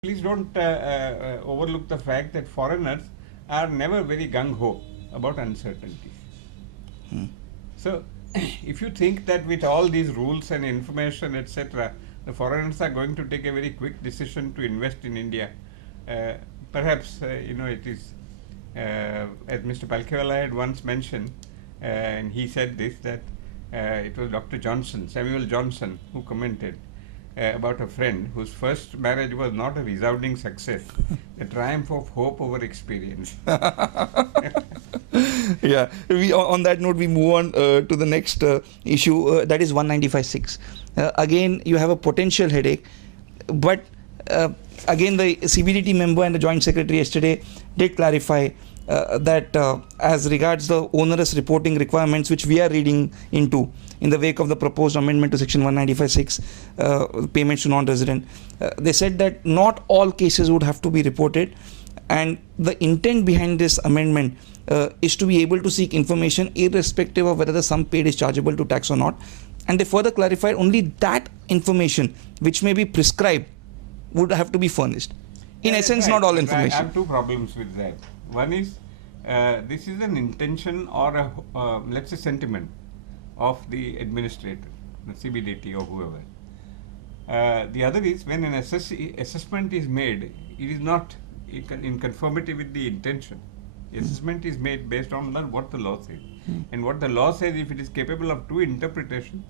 please don't overlook the fact that foreigners are never very gung-ho about uncertainties. Hmm. So, if you think that with all these rules and information, etc., the foreigners are going to take a very quick decision to invest in India, uh, perhaps it is as Mr. Palkhiwala had once mentioned, and he said this that it was Dr. Johnson, Samuel Johnson, who commented about a friend whose first marriage was not a resounding success, the triumph of hope over experience. Yeah, on that note we move on to the next issue, that is 195.6. Again, you have a potential headache, but again the CBDT member and the joint secretary yesterday did clarify that as regards the onerous reporting requirements which we are reading into in the wake of the proposed amendment to section 195.6, payments to non-resident, they said that not all cases would have to be reported, and the intent behind this amendment is to be able to seek information irrespective of whether the sum paid is chargeable to tax or not. And they further clarified only that information which may be prescribed would have to be furnished. In essence, right, not all I information. have two problems with that. One is this is an intention or a let's say sentiment of the administrator, the CBDT or whoever. The other is when an assessment is made, it is not in conformity with the intention. Assessment is made based on what the law says. And what the law says, if it is capable of two interpretation,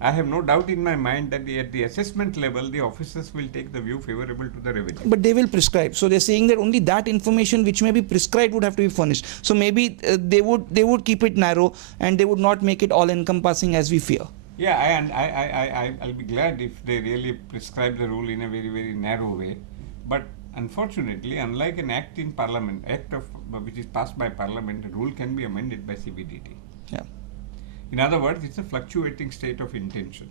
I have no doubt in my mind that at the assessment level, the officers will take the view favorable to the revenue. But they will prescribe. So they're saying that only that information which may be prescribed would have to be furnished. So maybe they would keep it narrow and they would not make it all encompassing as we fear. Yeah, I'll be glad if they really prescribe the rule in a very, very narrow way. But unfortunately, unlike an act in Parliament, which is passed by Parliament, a rule can be amended by CBDT. Yeah. In other words, it's a fluctuating state of intention.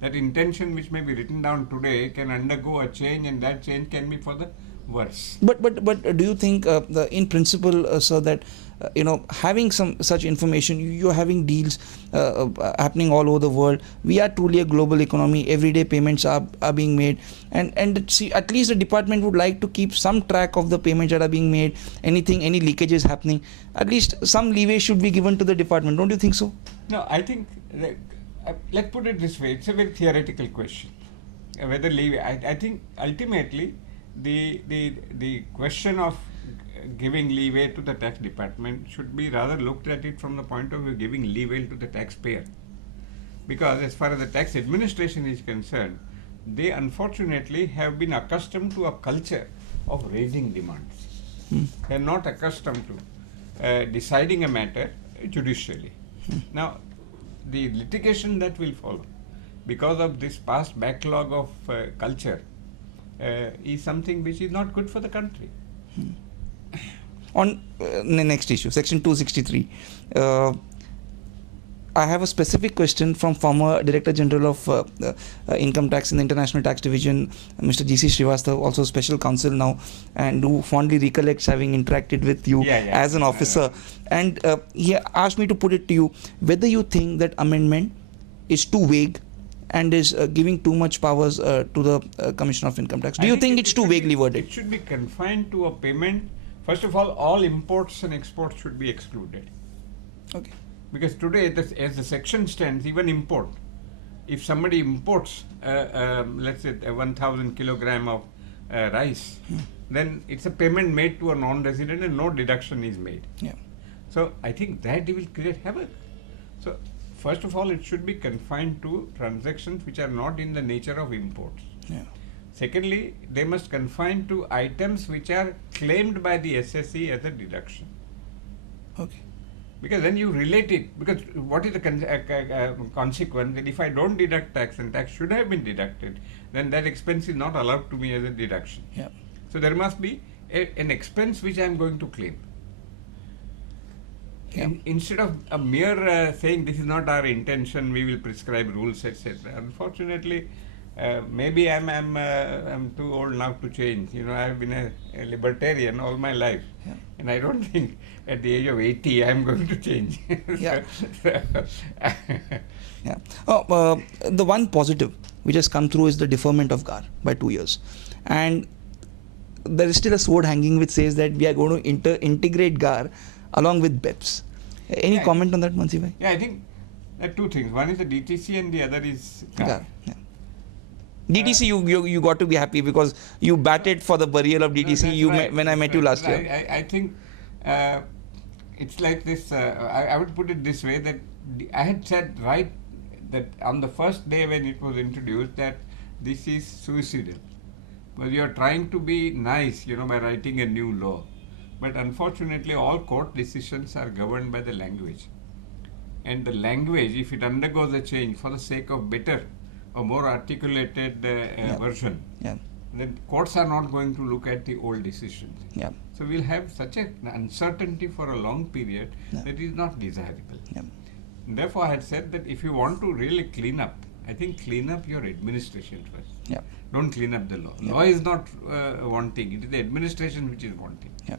That intention which may be written down today can undergo a change, and that change can be for the worse. But do you think, in principle, sir, that having some such information, you're having deals happening all over the world. We are truly a global economy. Everyday payments are being made, and see, at least the department would like to keep some track of the payments that are being made. Any leakages happening, at least some leeway should be given to the department. Don't you think so? No, I think let's put it this way. It's a very theoretical question. Whether leeway, I think ultimately the question of giving leeway to the tax department should be rather looked at it from the point of view of giving leeway to the taxpayer. Because as far as the tax administration is concerned, they unfortunately have been accustomed to a culture of raising demands. They are not accustomed to deciding a matter judicially. Now, the litigation that will follow because of this past backlog of culture is something which is not good for the country. On the next issue, section 263, I have a specific question from former Director General of Income Tax in the International Tax Division, Mr. G.C. Srivastava, also special counsel now, and who fondly recollects having interacted with you as an officer. And he asked me to put it to you, whether you think that amendment is too vague and is giving too much powers to the Commissioner of Income Tax. Do you think it's too vaguely worded? It should be confined to a payment. First of all imports and exports should be excluded. Okay. Because today, as the section stands, even import, if somebody imports, let's say 1,000 kilogram of rice, then it's a payment made to a non-resident and no deduction is made. Yeah. So I think that will create havoc. So first of all, it should be confined to transactions which are not in the nature of imports. Yeah. Secondly, they must confine to items which are claimed by the SSE as a deduction. Okay. Because then you relate it, because what is the consequence that if I don't deduct tax and tax should have been deducted, then that expense is not allowed to me as a deduction. Yeah. So there must be an expense which I am going to claim. Yeah. Instead of a mere saying this is not our intention, we will prescribe rules, etc. Unfortunately, maybe I'm too old now to change. I've been a libertarian all my life, and I don't think at the age of 80 I'm going to change. Yeah. Yeah. The one positive which has come through is the deferment of GAR by 2 years, and there is still a sword hanging which says that we are going to integrate GAR along with BEPS. Any Yeah, comment on that, Mansi bhai? Yeah, I think there are two things. One is the DTC and the other is GAR. GAR. Yeah. DTC, you got to be happy because you batted for the burial of DTC. That's You right, when I that's met you right. last But year. I think it's like this. I would put it this way, that I had said right that on the first day when it was introduced that this is suicidal. But you are trying to be nice, by writing a new law. But unfortunately, all court decisions are governed by the language. And the language, if it undergoes a change for the sake of better or more articulated version, Yeah. then courts are not going to look at the old decisions. Yeah. So we'll have such an uncertainty for a long period Yeah. that is not desirable. Yeah. Therefore, I had said that if you want to really clean up, I think clean up your administration first. Yeah. Don't clean up the law. Yeah. Law is not wanting. It is the administration which is wanting. Yeah.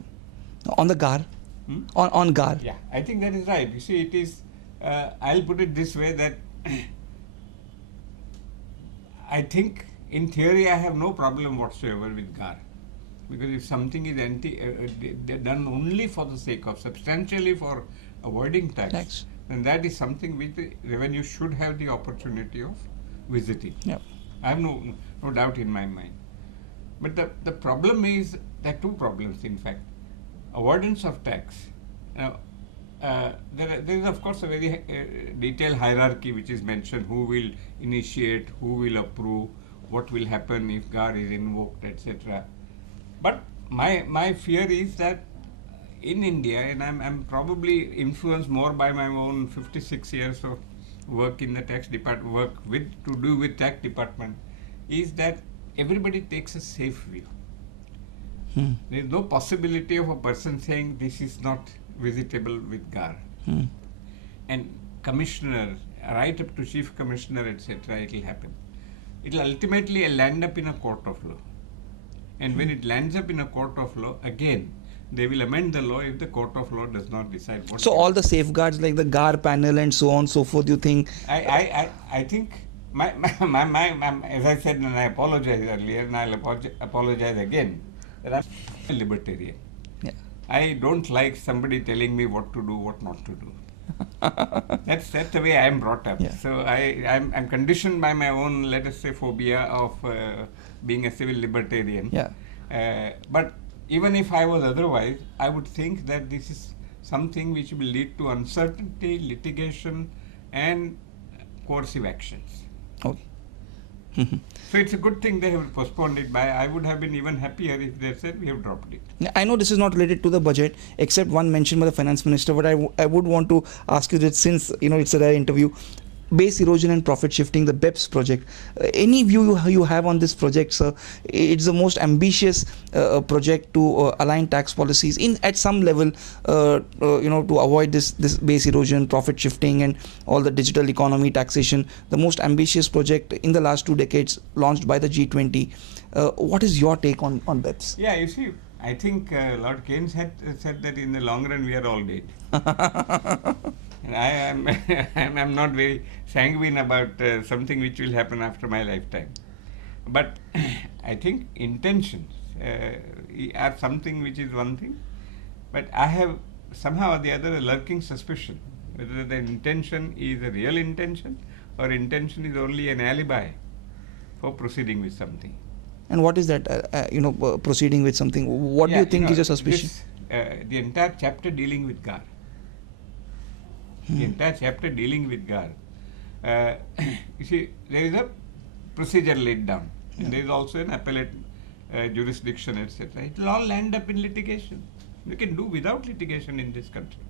On the GAR. Hmm? On GAR. Yeah, I think that is right. You see, it is, I'll put it this way, that I think in theory I have no problem whatsoever with GAR. Because if something is done only for the sake of, substantially for avoiding tax, then that is something which the revenue should have the opportunity of visiting. Yeah. I have no doubt in my mind. But the problem is, there are two problems in fact. Avoidance of tax. Now, there is of course a very detailed hierarchy which is mentioned: who will initiate, who will approve, what will happen if GAR is invoked, etc. But my fear is that in India, and I'm probably influenced more by my own 56 years of work in the tax department, to do with tax department, is that everybody takes a safe view. There is no possibility of a person saying this is not visitable with GAR. And commissioner, right up to chief commissioner, etc., it will happen. It will ultimately land up in a court of law. And when it lands up in a court of law, again, they will amend the law if the court of law does not decide what. So all the safeguards like the GAR panel and so on so forth, you think? I think my as I said, and I apologized earlier, and I'll apologize again, that I'm a libertarian. Yeah. I don't like somebody telling me what to do, what not to do. That's the way I am brought up. Yeah. So I'm conditioned by my own, let us say, phobia of being a civil libertarian. Yeah. But even if I was otherwise, I would think that this is something which will lead to uncertainty, litigation, and coercive actions. Okay. So it's a good thing they have postponed it by. I would have been even happier if they said we have dropped it. I know this is not related to the budget, except one mentioned by the finance minister, but I would want to ask you that, since it's a rare interview, base erosion and profit shifting, the BEPS project. Any view you have on this project, sir? It's the most ambitious project to align tax policies at some level, to avoid this base erosion, profit shifting, and all the digital economy taxation. The most ambitious project in the last 2 decades, launched by the G20. What is your take on BEPS? Yeah, you see, I think Lord Keynes had said that in the long run we are all dead. And I'm not very sanguine about something which will happen after my lifetime. But I think intentions are something which is one thing. But I have somehow or the other a lurking suspicion whether the intention is a real intention or intention is only an alibi for proceeding with something. And what is that, proceeding with something? What do you think is your suspicion? The entire chapter dealing with GAR. The entire chapter dealing with GAR. You see, there is a procedure laid down. Yeah. And there is also an appellate jurisdiction, etc. It will all land up in litigation. We can do without litigation in this country.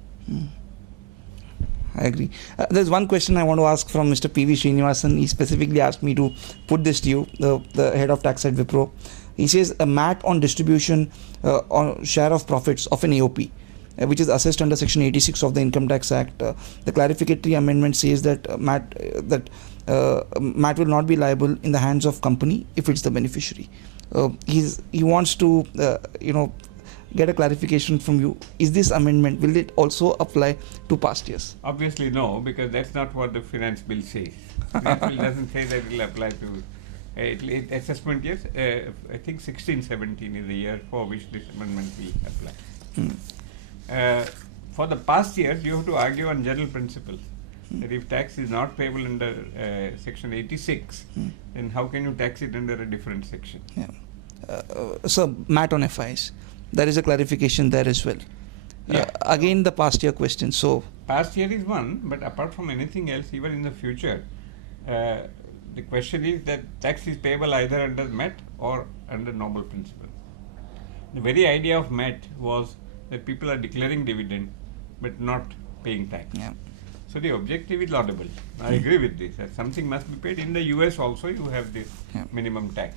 I agree. There's one question I want to ask from Mr. P.V. Srinivasan. He specifically asked me to put this to you, the head of tax at Wipro. He says a MAT on distribution on share of profits of an AOP, which is assessed under Section 86 of the Income Tax Act. The clarificatory amendment says that MAT will not be liable in the hands of company if it's the beneficiary. He wants to get a clarification from you. Is this amendment, will it also apply to past years? Obviously no, because that's not what the finance bill says. The finance bill doesn't say that it will apply to Assessment years, I think 16-17 is the year for which this amendment will apply. For the past years, you have to argue on general principles. That if tax is not payable under section 86, then how can you tax it under a different section? Yeah. So, Matt on FIs, there is a clarification there as well. Yeah. Again, the past year question. So, Past year is one, but apart from anything else, even in the future, the question is that tax is payable either under MET or under normal principle. The very idea of MET was that people are declaring dividend but not paying tax. yeah. So the objective is laudable. I agree with this. That something must be paid. In the US also you have this Yeah. minimum tax,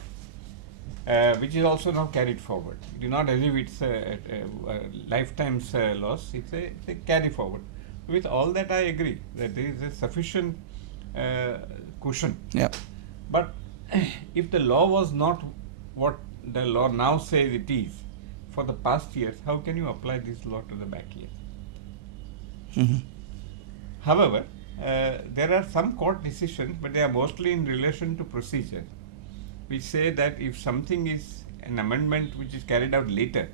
which is also now carried forward. It is not as if it's a lifetime's loss. It's a carry forward. With all that, I agree that there is a sufficient cushion. Yeah. But if the law was not what the law now says it is for the past years, how can you apply this law to the back years? Mm-hmm. However, there are some court decisions, but they are mostly in relation to procedure, which say that if something is an amendment which is carried out later,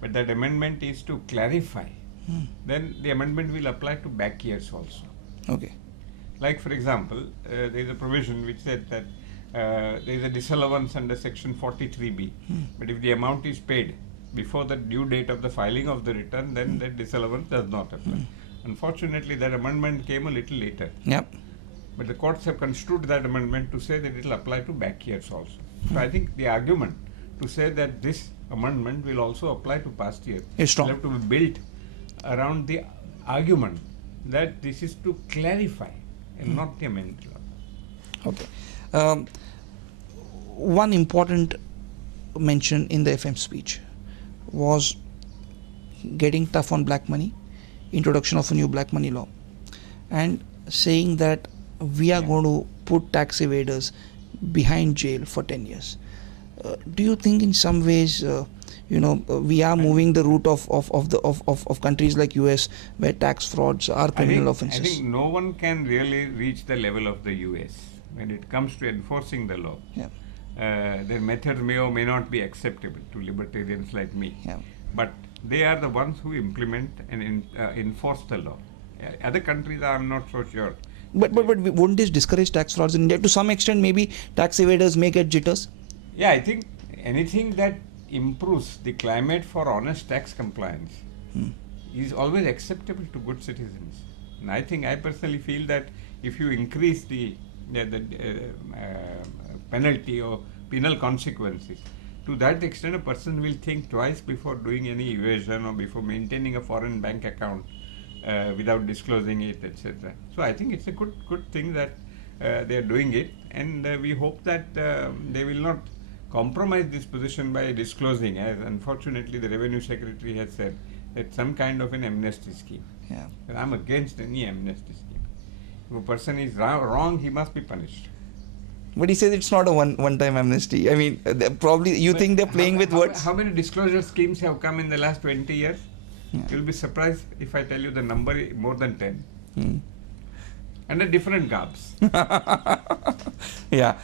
but that amendment is to clarify, then the amendment will apply to back years also. Okay. Like for example, there is a provision which said that there is a disallowance under section 43B, but if the amount is paid before the due date of the filing of the return, then that disallowance does not apply. Unfortunately, that amendment came a little later. Yep. But the courts have construed that amendment to say that it will apply to back years also. So I think the argument to say that this amendment will also apply to past years Is strong. will have to be built around the argument that this is to clarify and not the amendment law. Okay. One important mention in the FM speech was getting tough on black money, introduction of a new black money law, and saying that we are going to put tax evaders behind jail for 10 years. Do you think in some ways, we are moving the route of countries like US where tax frauds are criminal offenses? I think no one can really reach the level of the US when it comes to enforcing the law. Yeah. Their methods may or may not be acceptable to libertarians like me, Yeah. but they are the ones who implement and enforce the law. Other countries, I am not so sure. But wouldn't this discourage tax frauds in India? To some extent, maybe tax evaders may get jitters. Yeah, I think anything that improves the climate for honest tax compliance is always acceptable to good citizens. And I personally feel that if you increase the penalty or penal consequences, to that extent a person will think twice before doing any evasion or before maintaining a foreign bank account without disclosing it, etc. So I think it's a good thing that they are doing it, and we hope that they will not compromise this position by disclosing, as unfortunately the Revenue Secretary has said, that some kind of an amnesty scheme. Yeah. And I'm against any amnesty scheme. If a person is wrong, he must be punished. But he says it's not a one-time amnesty. I mean, probably you think they're playing with words. How many disclosure schemes have come in the last 20 years? Yeah. You'll be surprised if I tell you the number is more than 10. Under different garbs. Yeah.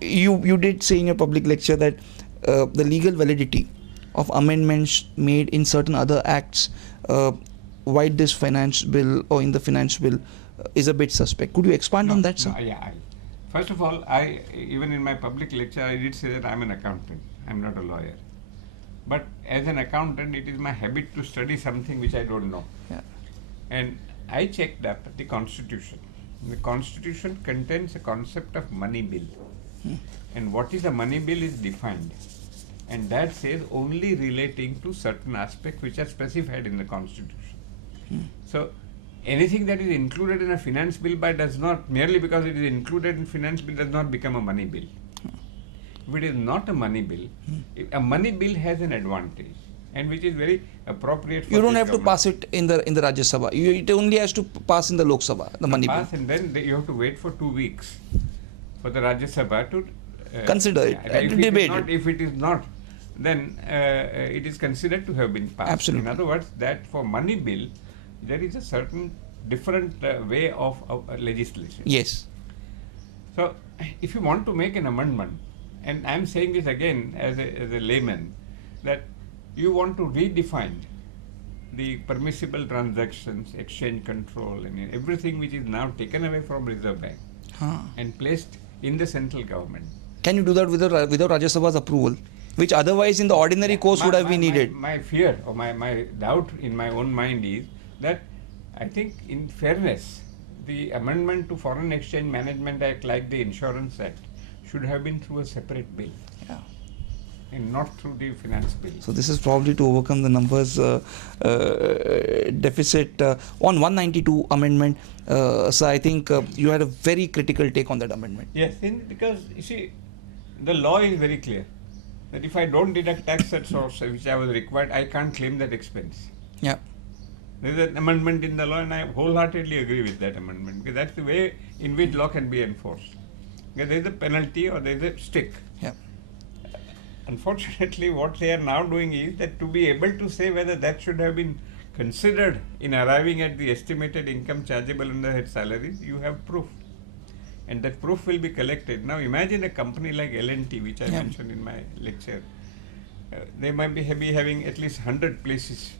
You did say in your public lecture that the legal validity of amendments made in certain other acts, while this finance bill or in the finance bill, is a bit suspect. Could you expand on that, sir? First of all, even in my public lecture, I did say that I'm an accountant. I'm not a lawyer. But as an accountant, it is my habit to study something which I don't know. Yeah. And I checked up the Constitution. The Constitution contains a concept of money bill. And what is a money bill is defined. And that says only relating to certain aspects which are specified in the Constitution. So anything that is included in a finance bill does not, merely because it is included in finance bill, does not become a money bill. If it is not a money bill, a money bill has an advantage, and which is very appropriate for You don't this have to government. pass it in the Rajya Sabha. It only has to pass in the Lok Sabha, the money bill. Pass, and then you have to wait for 2 weeks for the Rajya Sabha to Consider it and to debate it. If it is not, then it is considered to have been passed. Absolutely. In other words, that for money bill, there is a certain different way of legislation. Yes. So, if you want to make an amendment, and I'm saying this again as a layman, that you want to redefine the permissible transactions, exchange control, and everything which is now taken away from Reserve Bank and placed in the central government. Can you do that without Rajya Sabha's approval, which otherwise in the ordinary course would have been needed? My fear or my doubt in my own mind is that I think in fairness, the amendment to Foreign Exchange Management Act, like the Insurance Act, should have been through a separate bill. Yeah. And not through the finance bill. So this is probably to overcome the numbers deficit on 192 amendment. So I think you had a very critical take on that amendment. Yes, because you see, the law is very clear that if I don't deduct tax at source, which I was required, I can't claim that expense. Yeah. There is an amendment in the law, and I wholeheartedly agree with that amendment because that's the way in which law can be enforced. Because there is a penalty or there is a stick. Yeah. Unfortunately, what they are now doing is that to be able to say whether that should have been considered in arriving at the estimated income chargeable under head salaries, you have proof. And that proof will be collected. Now imagine a company like L&T, which I mentioned in my lecture. They might be having at least 100 places